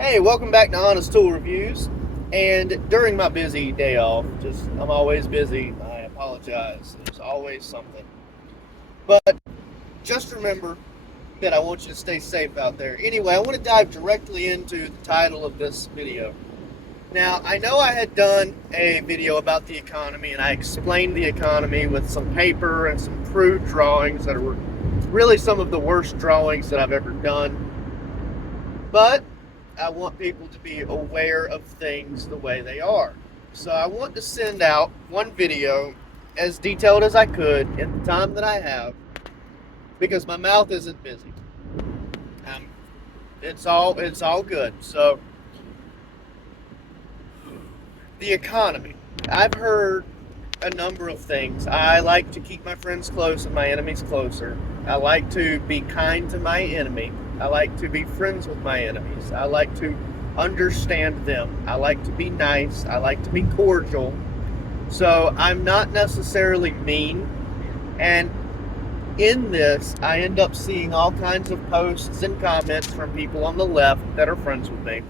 Hey, welcome back to Honest Tool Reviews. And during my busy day off, I'm always busy. I apologize. There's always something. But just remember that I want you to stay safe out there. Anyway, I want to dive directly into the title of this video. Now, I know I had done a video about the economy, and I explained the economy with some paper and some crude drawings that were really some of the worst drawings that I've ever done. But I want people to be aware of things the way they are. So I want to send out one video as detailed as I could in the time that I have, because my mouth isn't busy. It's all good. So the economy. I've heard a number of things. I like to keep my friends close and my enemies closer. I like to be kind to my enemy. I like to be friends with my enemies. I like to understand them. I like to be nice. I like to be cordial. So I'm not necessarily mean. And in this, I end up seeing all kinds of posts and comments from people on the left that are friends with me.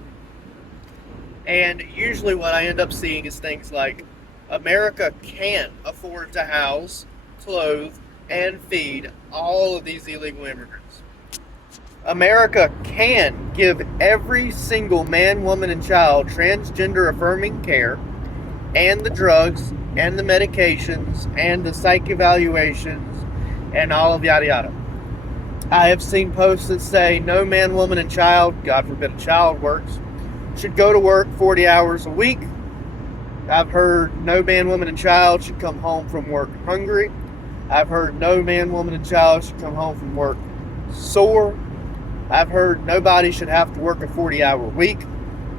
And usually what I end up seeing is things like, America can't afford to house, clothe, and feed all of these illegal immigrants. America can give every single man, woman, and child transgender affirming care, and the drugs, and the medications, and the psych evaluations, and all of yada yada. I have seen posts that say no man, woman, and child, God forbid a child works, should go to work 40 hours a week. I've heard no man, woman, and child should come home from work hungry. I've heard no man, woman, and child should come home from work sore. I've heard nobody should have to work a 40-hour week.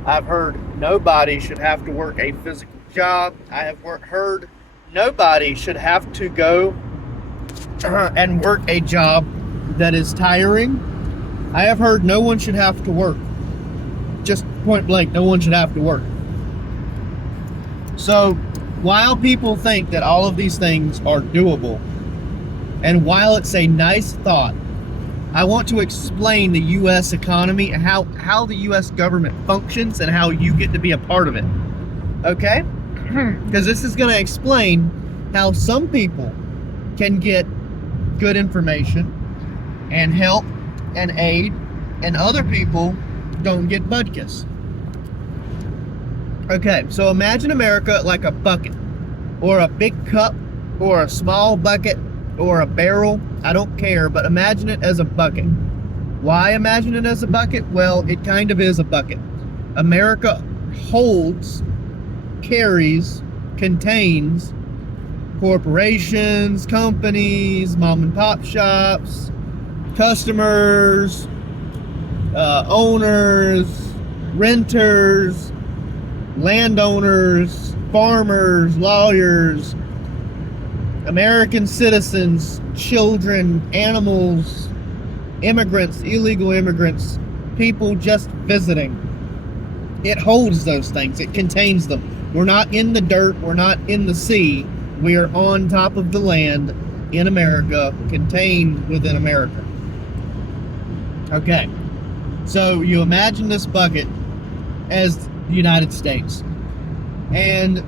I've heard nobody should have to work a physical job. I have heard nobody should have to go and work a job that is tiring. I have heard no one should have to work. Just point blank, no one should have to work. So while people think that all of these things are doable, and while it's a nice thought, I want to explain the U.S. economy and how the U.S. government functions and how you get to be a part of it. Okay? Because this is going to explain how some people can get good information and help and aid, and other people don't get budgets. Okay, so imagine America like a bucket, or a big cup, or a small bucket, or a barrel. I don't care, but imagine it as a bucket. Why imagine it as a bucket? Well, it kind of is a bucket. America holds, carries, contains corporations, companies, mom and pop shops, customers, owners, renters, landowners, farmers, lawyers, American citizens, children, animals, immigrants, illegal immigrants, people just visiting. It holds those things. It contains them. We're not in the dirt. We're not in the sea. We are on top of the land in America, contained within America. Okay. So you imagine this bucket as the United States. And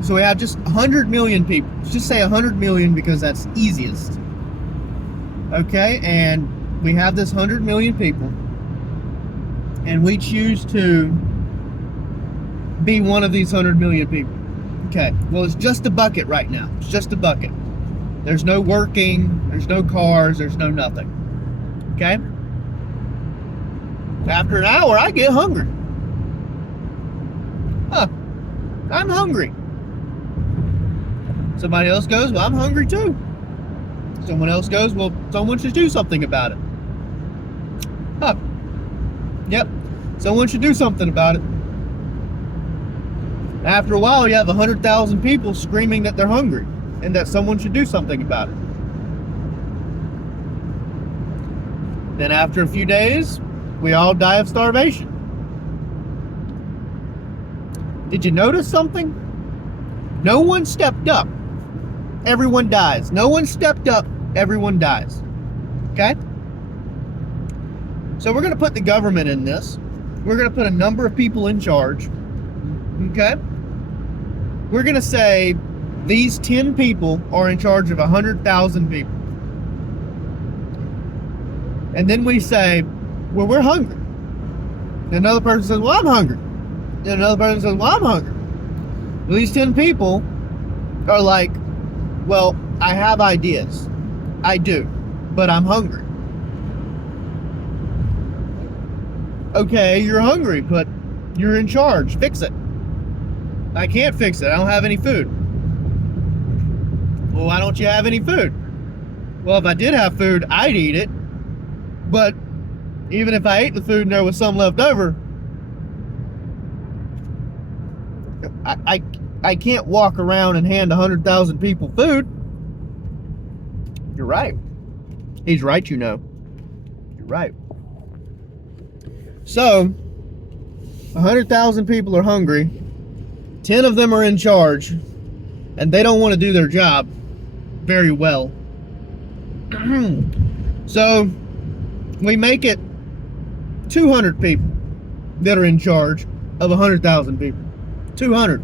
so we have just 100 million people. Let's just say 100 million because that's easiest. Okay, and we have this 100 million people, and we choose to be one of these 100 million people. Okay, well, it's just a bucket right now. It's just a bucket. There's no working, there's no cars, there's no nothing. Okay? After an hour, I get hungry. I'm hungry. Somebody else goes, well, I'm hungry too. Someone else goes, well, someone should do something about it. Yep, someone should do something about it. After a while, you have 100,000 people screaming that they're hungry and that someone should do something about it. Then after a few days, we all die of starvation. Did you notice something? No one stepped up. Everyone dies. No one stepped up. Everyone dies. Okay? So we're going to put the government in this. we're going to put a number of people in charge. Okay? We're going to say these 10 people are in charge of 100,000 people. And then we say, well, we're hungry. And another person says, well, I'm hungry. And another person says, well, I'm hungry. Well, these 10 people are like, well, I have ideas. I do. But I'm hungry. Okay, you're hungry, but you're in charge. Fix it. I can't fix it. I don't have any food. Well, why don't you have any food? Well, if I did have food, I'd eat it. But even if I ate the food and there was some left over, I can't walk around and hand 100,000 people food. You're right. He's right, you know. You're right. So, 100,000 people are hungry. 10 of them are in charge. And they don't want to do their job very well. So, we make it 200 people that are in charge of 100,000 people. 200.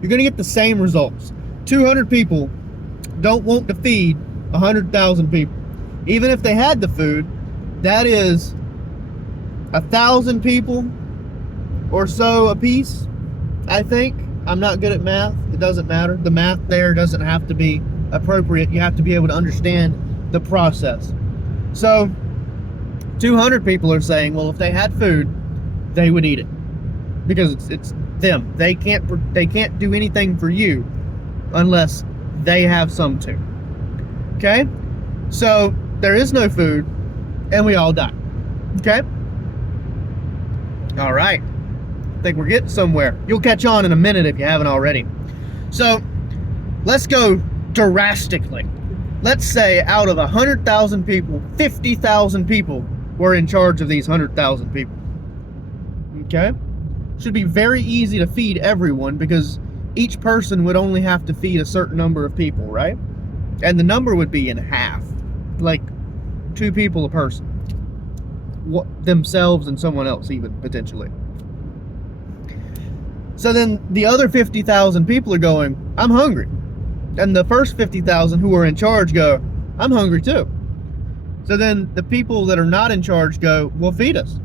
You're going to get the same results. 200 people don't want to feed 100,000 people. Even if they had the food, that is 1,000 people or so a piece, I think. I'm not good at math. It doesn't matter. The math there doesn't have to be appropriate. You have to be able to understand the process. So 200 people are saying, well, if they had food, they would eat it because it's them. They can't do anything for you unless they have some too. Okay? So there is no food and we all die. Okay? All right. I think we're getting somewhere. You'll catch on in a minute if you haven't already. So let's go drastically. Let's say out of 100,000 people, 50,000 people were in charge of these 100,000 people. Okay? Should be very easy to feed everyone because each person would only have to feed a certain number of people, right? And the number would be in half. Like 2 people a person. Themselves and someone else even, potentially. So then the other 50,000 people are going, I'm hungry. And the first 50,000 who are in charge go, I'm hungry too. So then the people that are not in charge go, well, feed us.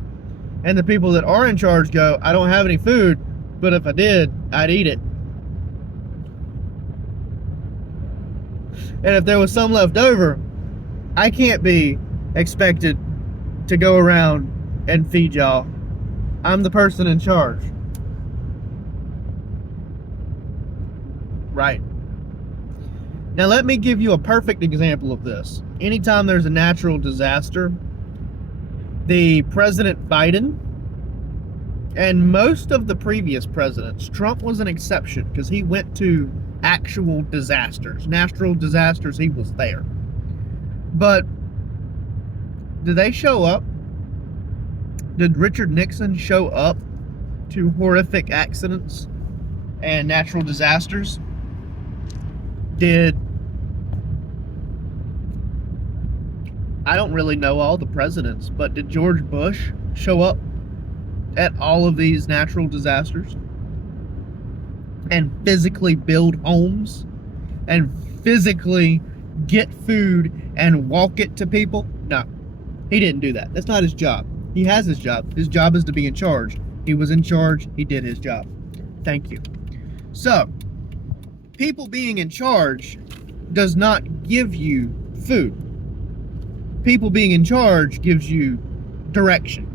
And the people that are in charge go, I don't have any food, but if I did, I'd eat it. And if there was some left over, I can't be expected to go around and feed y'all. I'm the person in charge. Right. Now let me give you a perfect example of this. Anytime there's a natural disaster, the President Biden and most of the previous presidents, Trump was an exception because he went to actual disasters, natural disasters, he was there. But did they show up? Did Richard Nixon show up to horrific accidents and natural disasters? I don't really know all the presidents, but did George Bush show up at all of these natural disasters and physically build homes and physically get food and walk it to people? No, he didn't do that. That's not his job. He has his job. His job is to be in charge. He was in charge. He did his job. Thank you. So, people being in charge does not give you food. People being in charge gives you direction.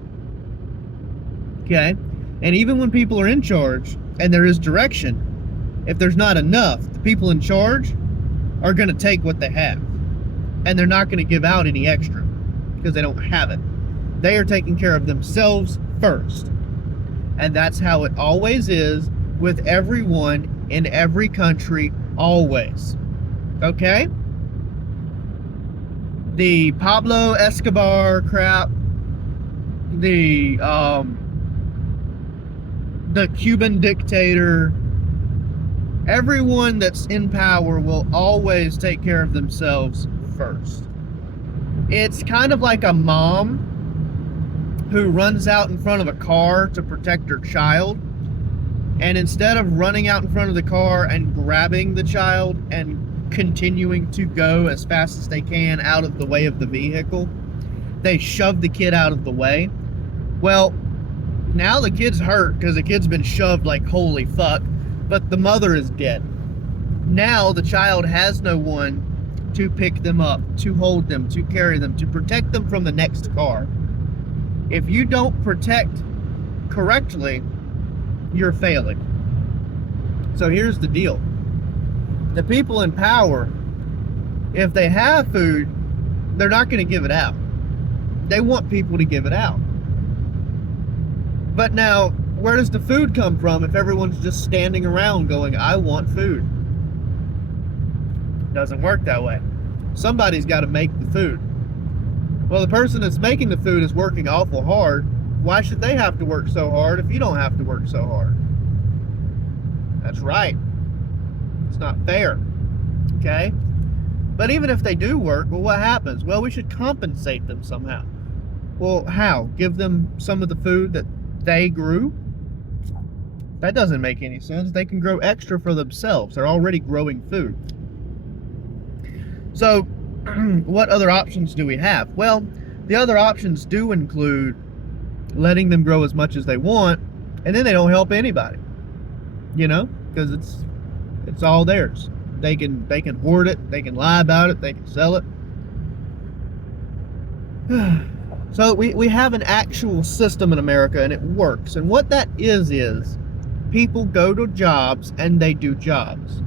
Okay? And even when people are in charge and there is direction, if there's not enough, the people in charge are going to take what they have. And they're not going to give out any extra because they don't have it. They are taking care of themselves first. And that's how it always is with everyone in every country, always. Okay? The Pablo Escobar crap, the Cuban dictator, everyone that's in power will always take care of themselves first. It's kind of like a mom who runs out in front of a car to protect her child. And instead of running out in front of the car and grabbing the child and continuing to go as fast as they can out of the way of the vehicle, they shove the kid out of the way. Well, now the kid's hurt because the kid's been shoved like holy fuck, but the mother is dead. Now the child has no one to pick them up, to hold them, to carry them, to protect them from the next car. If you don't protect correctly, you're failing. So here's the deal. The people in power, if they have food, they're not going to give it out. They want people to give it out. But now, where does the food come from if everyone's just standing around going, I want food? It doesn't work that way. Somebody's got to make the food. Well, the person that's making the food is working awful hard. Why should they have to work so hard if you don't have to work so hard? That's right. It's not fair. Okay? But even if they do work, well, what happens? Well, we should compensate them somehow. Well, how? Give them some of the food that they grew? That doesn't make any sense. They can grow extra for themselves. They're already growing food. So, what other options do we have? Well, the other options do include letting them grow as much as they want, and then they don't help anybody, because it's all theirs. They can hoard it, they can lie about it, they can sell it. So we have an actual system in America, and it works. And what that is people go to jobs and they do jobs,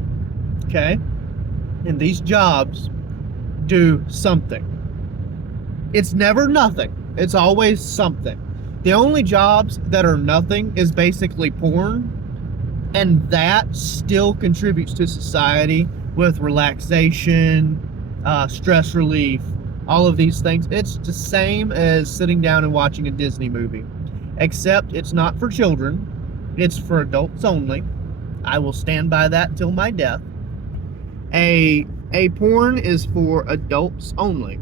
okay? And these jobs do something. It's never nothing. It's always something. The only jobs that are nothing is basically porn, and that still contributes to society with relaxation, stress relief, all of these things. It's the same as sitting down and watching a Disney movie, except it's not for children. It's for adults only. I will stand by that till my death. A porn is for adults only.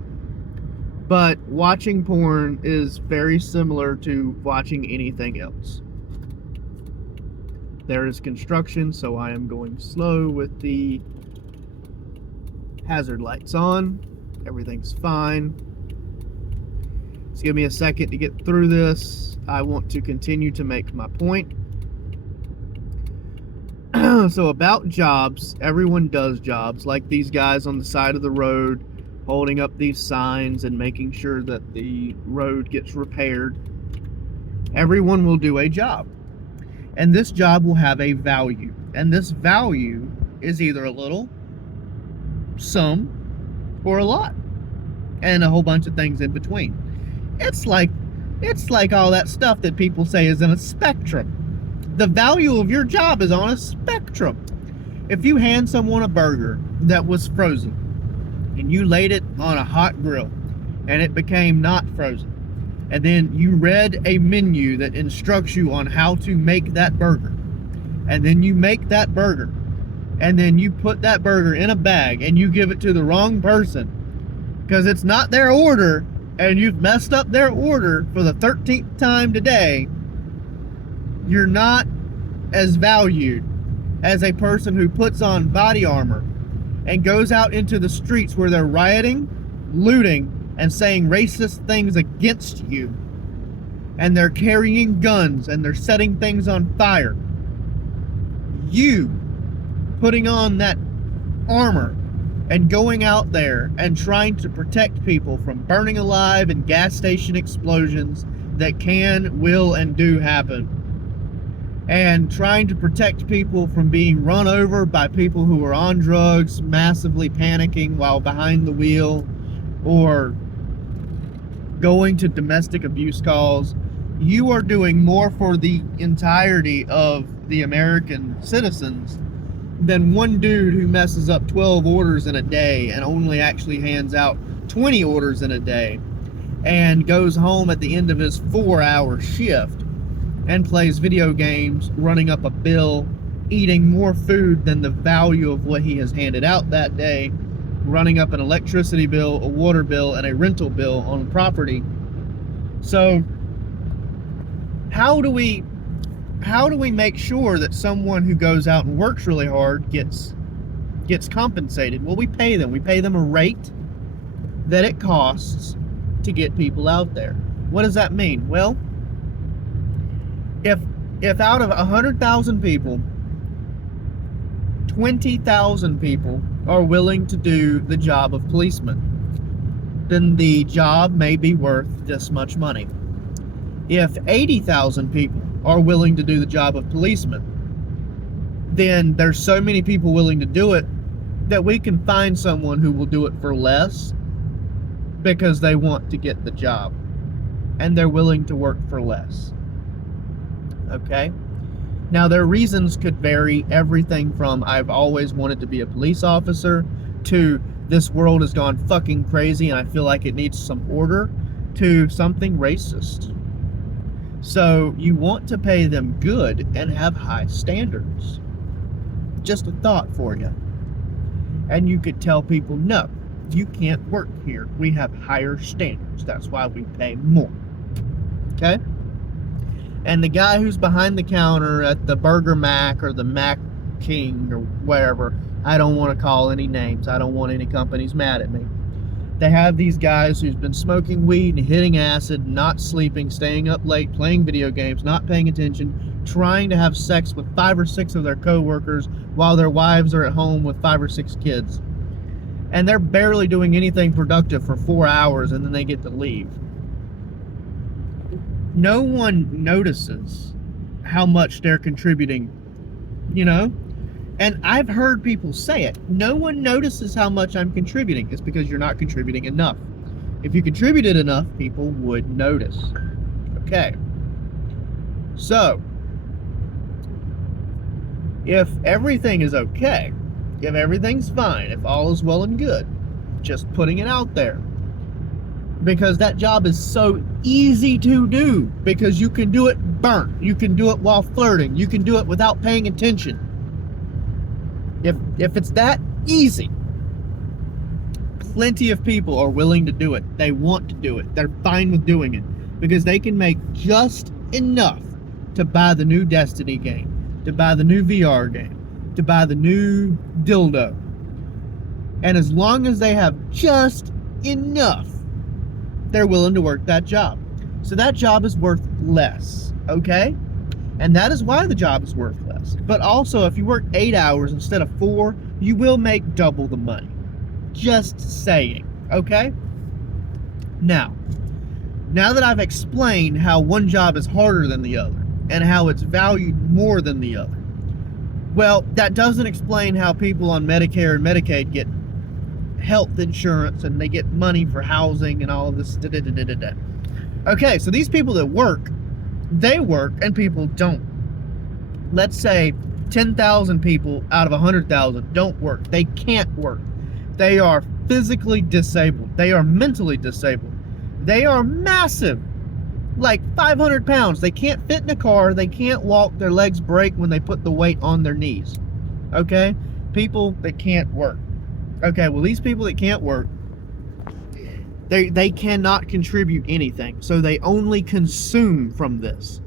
But watching porn is very similar to watching anything else. There is construction, so I am going slow with the hazard lights on. Everything's fine. Just give me a second to get through this. I want to continue to make my point. So about jobs, everyone does jobs, like these guys on the side of the road holding up these signs and making sure that the road gets repaired. Everyone will do a job, and this job will have a value, and this value is either a little, some, or a lot, and a whole bunch of things in between. It's like all that stuff that people say is in a spectrum. The value of your job is on a spectrum. If you hand someone a burger that was frozen and you laid it on a hot grill and it became not frozen, and then you read a menu that instructs you on how to make that burger, and then you make that burger, and then you put that burger in a bag and you give it to the wrong person because it's not their order and you've messed up their order for the 13th time today, you're not as valued as a person who puts on body armor and goes out into the streets where they're rioting, looting, and saying racist things against you. And they're carrying guns and they're setting things on fire. You putting on that armor and going out there and trying to protect people from burning alive and gas station explosions that can, will, and do happen. And trying to protect people from being run over by people who are on drugs, massively panicking while behind the wheel, or going to domestic abuse calls. You are doing more for the entirety of the American citizens than one dude who messes up 12 orders in a day and only actually hands out 20 orders in a day and goes home at the end of his 4-hour shift and plays video games, running up a bill, eating more food than the value of what he has handed out that day, running up an electricity bill, a water bill, and a rental bill on property. So how do we make sure that someone who goes out and works really hard gets compensated? Well, we pay them. We pay them a rate that it costs to get people out there. What does that mean? Well, if out of 100,000 people, 20,000 people are willing to do the job of policeman, then the job may be worth this much money. If 80,000 people are willing to do the job of policeman, then there's so many people willing to do it that we can find someone who will do it for less because they want to get the job and they're willing to work for less. Okay? Now, their reasons could vary, everything from I've always wanted to be a police officer to this world has gone fucking crazy and I feel like it needs some order to something racist. So you want to pay them good and have high standards. Just a thought for you. And you could tell people, no, you can't work here. We have higher standards. That's why we pay more. Okay? And the guy who's behind the counter at the Burger Mac or the Mac King or wherever, I don't want to call any names. I don't want any companies mad at me. They have these guys who's been smoking weed and hitting acid, not sleeping, staying up late, playing video games, not paying attention, trying to have sex with 5 or 6 of their coworkers while their wives are at home with 5 or 6 kids. And they're barely doing anything productive for 4 hours and then they get to leave. No one notices how much they're contributing, you know? And I've heard people say it. No one notices how much I'm contributing. It's because you're not contributing enough. If you contributed enough, people would notice. Okay. So, if everything is okay, if everything's fine, if all is well and good, just putting it out there. Because that job is so easy to do. Because you can do it burnt. You can do it while flirting. You can do it without paying attention. If it's that easy, plenty of people are willing to do it. They want to do it. They're fine with doing it. Because they can make just enough to buy the new Destiny game, to buy the new VR game, to buy the new dildo. And as long as they have just enough, they're willing to work that job. So that job is worth less, okay? And that is why the job is worth less. But also, if you work 8 hours instead of 4, you will make double the money. Just saying, okay? Now that I've explained how one job is harder than the other, and how it's valued more than the other, well, that doesn't explain how people on Medicare and Medicaid get health insurance and they get money for housing and all of this. Okay, so these people that work, they work and people don't. Let's say 10,000 people out of 100,000 don't work. They can't work. They are physically disabled. They are mentally disabled. They are massive, like 500 pounds. They can't fit in a car. They can't walk. Their legs break when they put the weight on their knees. Okay? People that can't work. Okay, well, these people that can't work, they cannot contribute anything. So they only consume from this.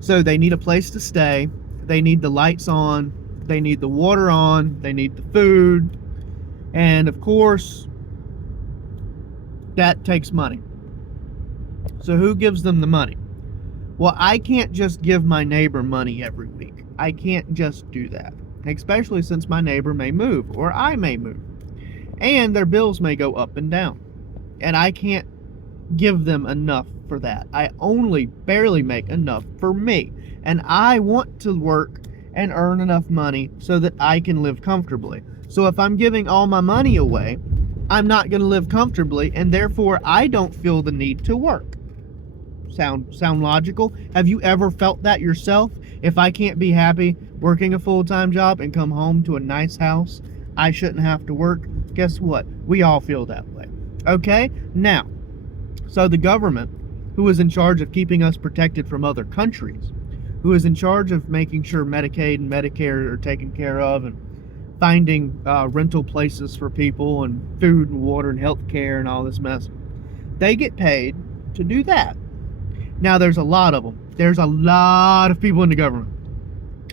So they need a place to stay. They need the lights on. They need the water on. They need the food. And of course, that takes money. So who gives them the money? Well, I can't just give my neighbor money every week. I can't just do that. Especially since my neighbor may move, or I may move. And their bills may go up and down. And I can't give them enough for that. I only barely make enough for me. And I want to work and earn enough money so that I can live comfortably. So if I'm giving all my money away, I'm not going to live comfortably, and therefore I don't feel the need to work. Sound logical? Have you ever felt that yourself? If I can't be happy working a full-time job and come home to a nice house, I shouldn't have to work. Guess what? We all feel that way. Okay? Now, so the government, who is in charge of keeping us protected from other countries, who is in charge of making sure Medicaid and Medicare are taken care of, and finding rental places for people, and food and water and health care and all this mess, they get paid to do that. Now, there's a lot of them. There's a lot of people in the government,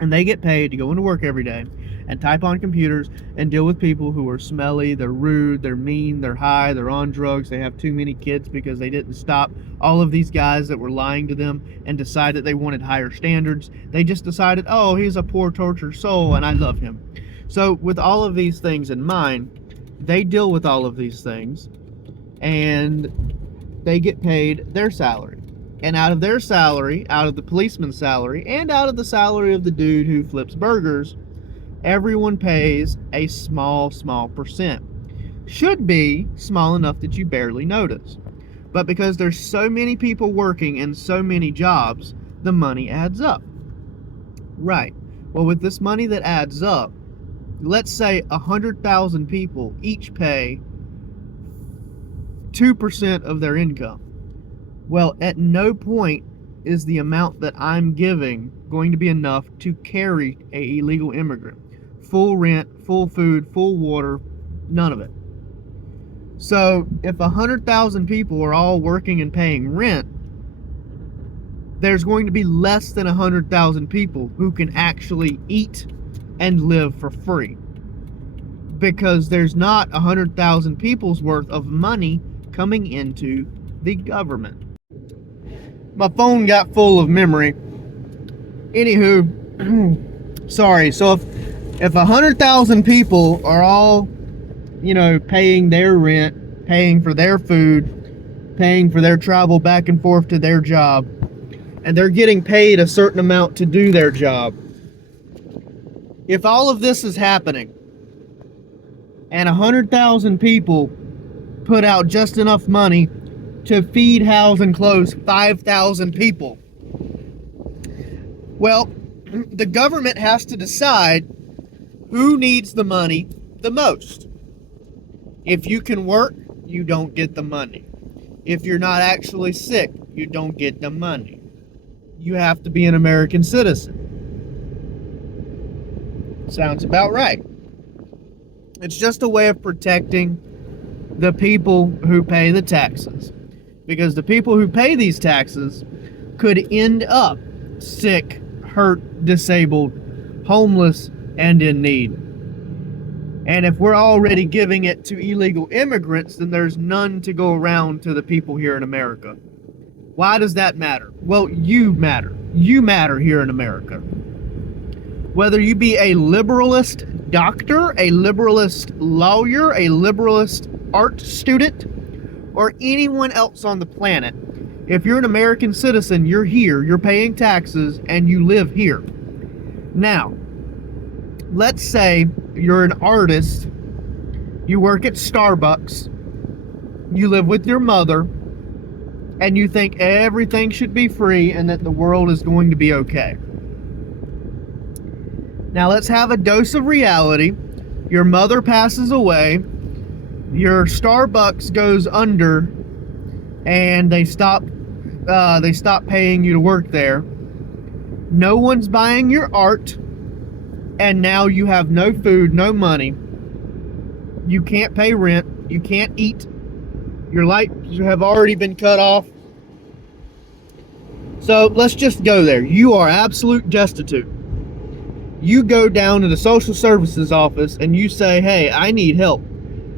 and they get paid to go into work every day and type on computers and deal with people who are smelly, they're rude, they're mean, they're high, they're on drugs, they have too many kids because they didn't stop all of these guys that were lying to them and decided they wanted higher standards. They just decided, oh, he's a poor tortured soul and I love him. So with all of these things in mind, they deal with all of these things and they get paid their salary. And out of their salary, out of the policeman's salary, and out of the salary of the dude who flips burgers, everyone pays a small percent. Should be small enough that you barely notice. But because there's so many people working in so many jobs, the money adds up. Right. Well, with this money that adds up, let's say 100,000 people each pay 2% of their income. Well, at no point is the amount that I'm giving going to be enough to carry an illegal immigrant. Full rent, full food, full water, none of it. So if 100,000 people are all working and paying rent, there's going to be less than 100,000 people who can actually eat and live for free. Because there's not 100,000 people's worth of money coming into the government. My phone got full of memory. Anywho, sorry. So if 100,000 people are all, paying their rent, paying for their food, paying for their travel back and forth to their job, and they're getting paid a certain amount to do their job. If all of this is happening, and 100,000 people put out just enough money to feed, house, and clothe 5,000 people. Well, the government has to decide who needs the money the most. If you can work, you don't get the money. If you're not actually sick, you don't get the money. You have to be an American citizen. Sounds about right. It's just a way of protecting the people who pay the taxes. Because the people who pay these taxes could end up sick, hurt, disabled, homeless, and in need. And if we're already giving it to illegal immigrants, then there's none to go around to the people here in America. Why does that matter? Well, you matter. You matter here in America. Whether you be a liberalist doctor, a liberalist lawyer, a liberalist art student, or anyone else on the planet, if you're an American citizen, you're here, you're paying taxes, and you live here. Now, let's say you're an artist, you work at Starbucks, you live with your mother, and you think everything should be free and that the world is going to be okay. Now let's have a dose of reality. Your mother passes away, your Starbucks goes under, and they stop paying you to work there. No one's buying your art, and now you have no food, no money. You can't pay rent, you can't eat. Your lights have already been cut off. So let's just go there. You are absolute destitute. You go down to the social services office and you say, hey, I need help.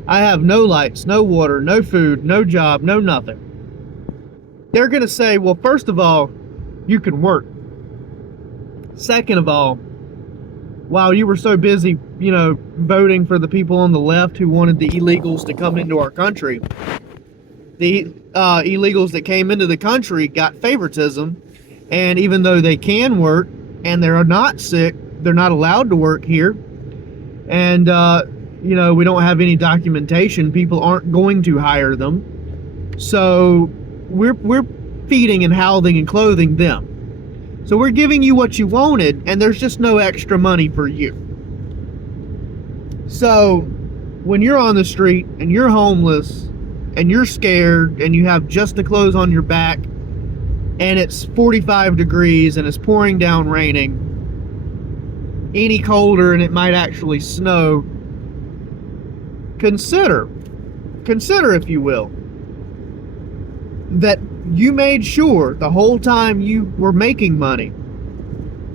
I have no lights, no water, no food, no job, no nothing. They're going to say, well, first of all, you can work. Second of all, while you were so busy, voting for the people on the left who wanted the illegals to come into our country, the illegals that came into the country got favoritism, and even though they can work and they're not sick, they're not allowed to work here, and we don't have any documentation. People aren't going to hire them, so we're feeding and housing and clothing them. So we're giving you what you wanted, and there's just no extra money for you. So when you're on the street and you're homeless and you're scared and you have just the clothes on your back and it's 45 degrees and it's pouring down raining, any colder and it might actually snow, consider if you will, that you made sure the whole time you were making money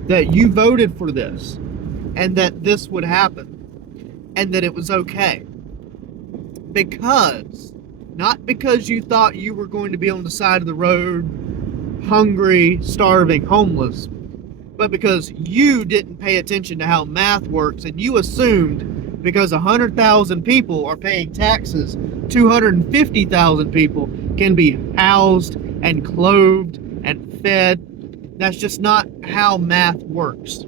that you voted for this and that this would happen and that it was okay. Because, not because you thought you were going to be on the side of the road, hungry, starving, homeless, but because you didn't pay attention to how math works and you assumed because 100,000 people are paying taxes, 250,000 people can be housed and clothed and fed. That's just not how math works.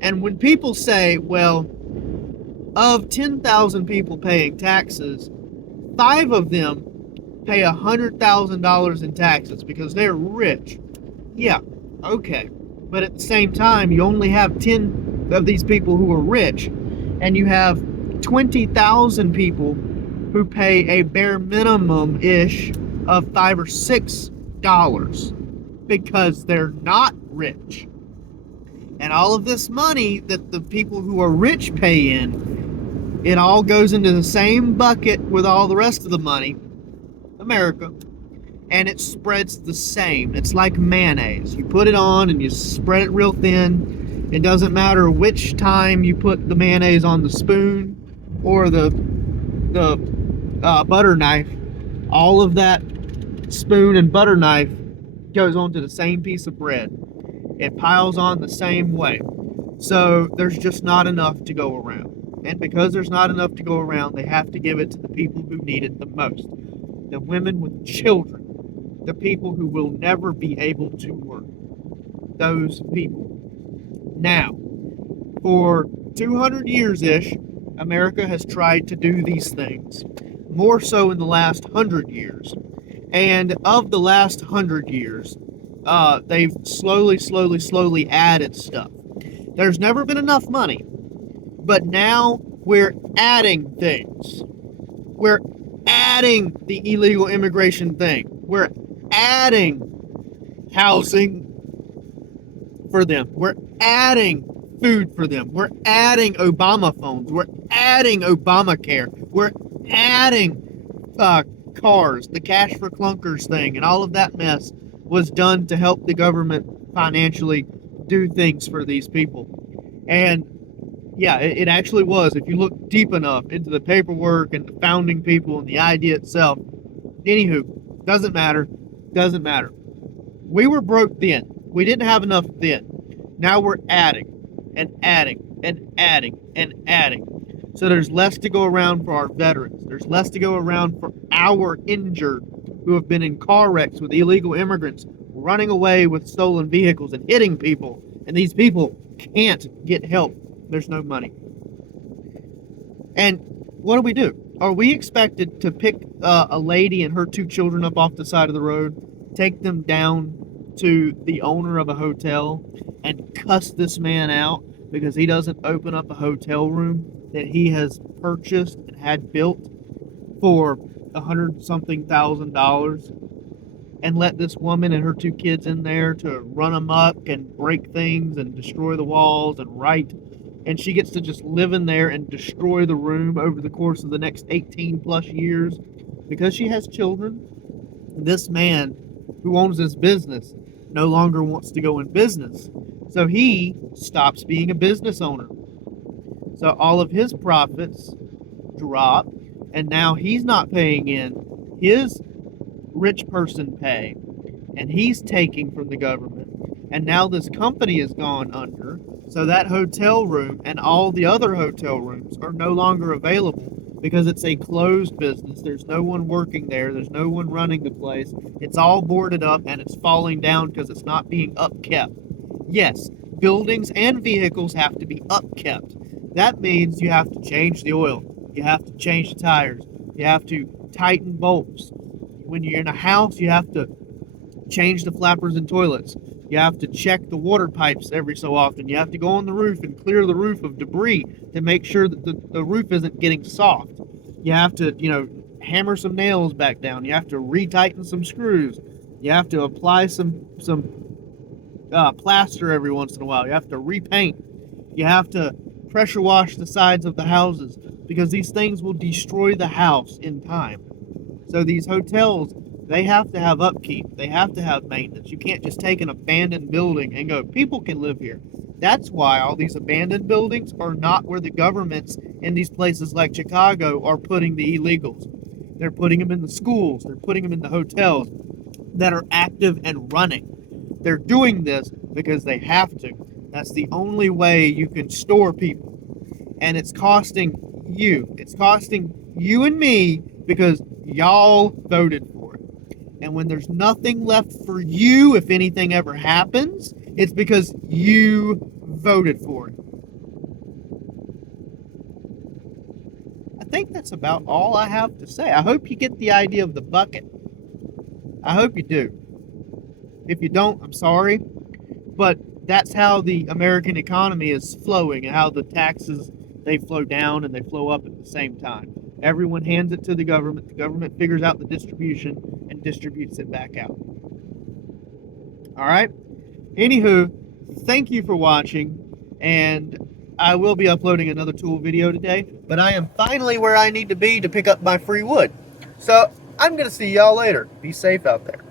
And when people say, well, of 10,000 people paying taxes, 5 of them pay $100,000 in taxes because they're rich. Yeah, okay. But at the same time, you only have 10 of these people who are rich, and you have 20,000 people who pay a bare minimum-ish of $5 or $6 because they're not rich. And all of this money that the people who are rich pay in, it all goes into the same bucket with all the rest of the money, America, and it spreads the same. It's like mayonnaise. You put it on and you spread it real thin. It doesn't matter which time you put the mayonnaise on the spoon or the butter knife. All of that spoon and butter knife goes onto the same piece of bread. It piles on the same way. So there's just not enough to go around. And because there's not enough to go around, they have to give it to the people who need it the most. The women with children. The people who will never be able to work. Those people. Now, for 200 years-ish, America has tried to do these things. More so in the last 100 years. And of the last 100 years, they've slowly added stuff. There's never been enough money. But now we're adding things. We're adding the illegal immigration thing. We're adding housing for them. We're adding food for them. We're adding Obama phones. We're adding Obamacare. We're adding cars, the cash for clunkers thing, and all of that mess was done to help the government financially do things for these people. And yeah, it actually was. If you look deep enough into the paperwork and the founding people and the idea itself, anywho, doesn't matter. We were broke then. We didn't have enough then. Now we're adding and adding and adding and adding. So there's less to go around for our veterans. There's less to go around for our injured who have been in car wrecks with illegal immigrants running away with stolen vehicles and hitting people. And these people can't get help. There's no money. And what do? Are we expected to pick a lady and her 2 children up off the side of the road, take them down to the owner of a hotel and cuss this man out because he doesn't open up a hotel room that he has purchased and had built for $100-something thousand and let this woman and her 2 kids in there to run amok and break things and destroy the walls and write, and she gets to just live in there and destroy the room over the course of the next 18 plus years because she has children? This man who owns this business no longer wants to go in business, so he stops being a business owner. So all of his profits drop, and now he's not paying in his rich person pay, and he's taking from the government, and now this company has gone under, so that hotel room and all the other hotel rooms are no longer available because it's a closed business. There's no one working there. There's no one running the place. It's all boarded up and it's falling down because it's not being upkept. Yes, buildings and vehicles have to be upkept. That means you have to change the oil. You have to change the tires. You have to tighten bolts. When you're in a house, you have to change the flappers and toilets. You have to check the water pipes every so often. You have to go on the roof and clear the roof of debris to make sure that the roof isn't getting soft. You have to, hammer some nails back down. You have to retighten some screws. You have to apply some plaster every once in a while. You have to repaint. You have to pressure wash the sides of the houses because these things will destroy the house in time. So these hotels They have to have upkeep. They have to have maintenance. You can't just take an abandoned building and go, people can live here. That's why all these abandoned buildings are not where the governments in these places like Chicago are putting the illegals. They're putting them in the schools. They're putting them in the hotels that are active and running. They're doing this because they have to. That's the only way you can store people. And it's costing you. It's costing you and me because y'all voted for it. And when there's nothing left for you, if anything ever happens, it's because you voted for it. I think that's about all I have to say. I hope you get the idea of the bucket. I hope you do. If you don't, I'm sorry. But that's how the American economy is flowing and how the taxes, they flow down and they flow up at the same time. Everyone hands it to the government. The government figures out the distribution and distributes it back out. All right? Anywho, thank you for watching, and I will be uploading another tool video today, but I am finally where I need to be to pick up my free wood. So I'm going to see y'all later. Be safe out there.